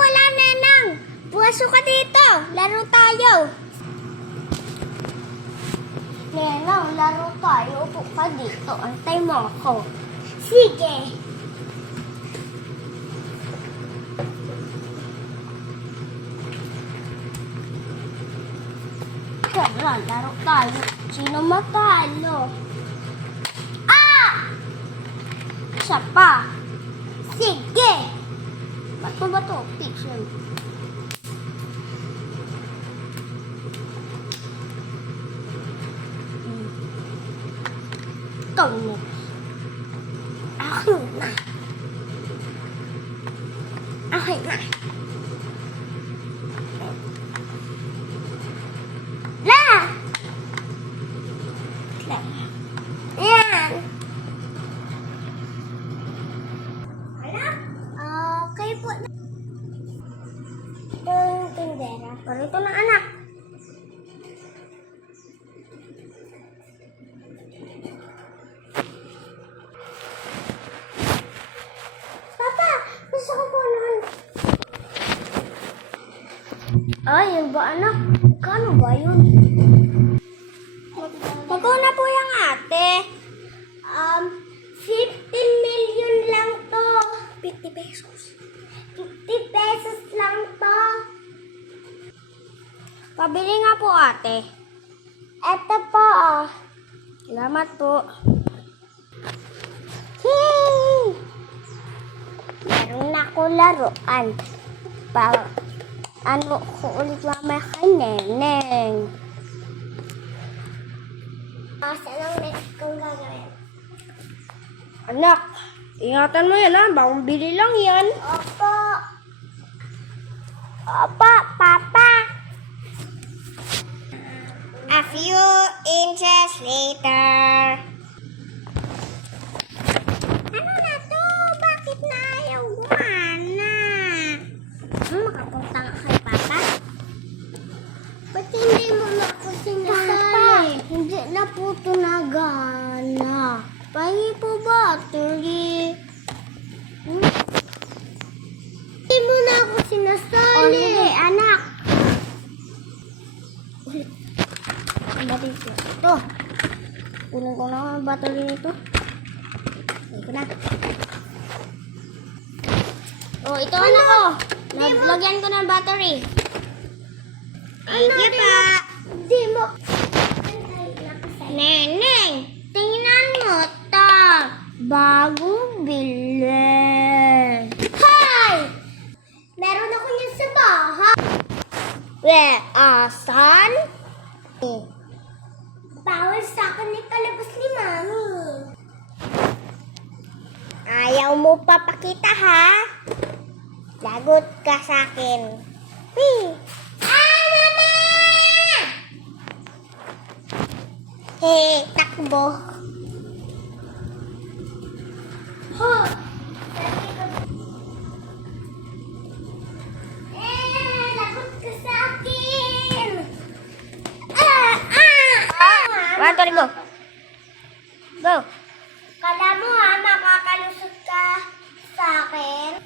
pala, Nenang. Puwaso ka dito. Laro tayo. Nenang, laro tayo. Upo ka dito. Antay mo ako. Sige. Tara, laro tayo. Sino matalo? Isa pa. Sige. Ba't mo ba ito? Fiction. Ito na. Akin na. Akin na. La! Yan. Okay po. Ito yung tindera. Pero ito na, anak. Papa, gusto ko po naman. Ay, yun ba, anak? Kano ba yun? Magkano po yung ate? 15 million lang to. 50 pesos. 50 pesos lang to. Pabili nga po, ate. Eto po. Salamat po. Yay! Meron na ako laruan. Ano ko ulit mamaya kay Neneng. Anong next kong gagawin? Anak, ingatan mo yan ha. Bagong bili lang yan. Opo. Opo, Papa. A few inches later. Ano na to? Bakit na ayaw gumana? Makapunta nga kay Papa? Ba't hindi mo na ako sinasali? Hindi na po ito nagana. Pahingi po battery. Hindi mo na ako sinasali. Hindi, anak. Ang battery ko. Ito. Kunin ko na ang battery nito. Hindi ko na. Oh, ito anak ko. Lagyan ko ng battery. Thank you pa. Di mo. Neneng, tingnan mo to. Bagong bili. Hi! Meron ako yan sa bahay. Asan? Bawal sa akin ikalabas ni Mami. Ayaw mo papakita ha? Lagot ka sa akin. Mama! Hey, takbo. Lagot ka sa akin. Battery go. Go. Kala mo ha, makakalusot ka sa akin.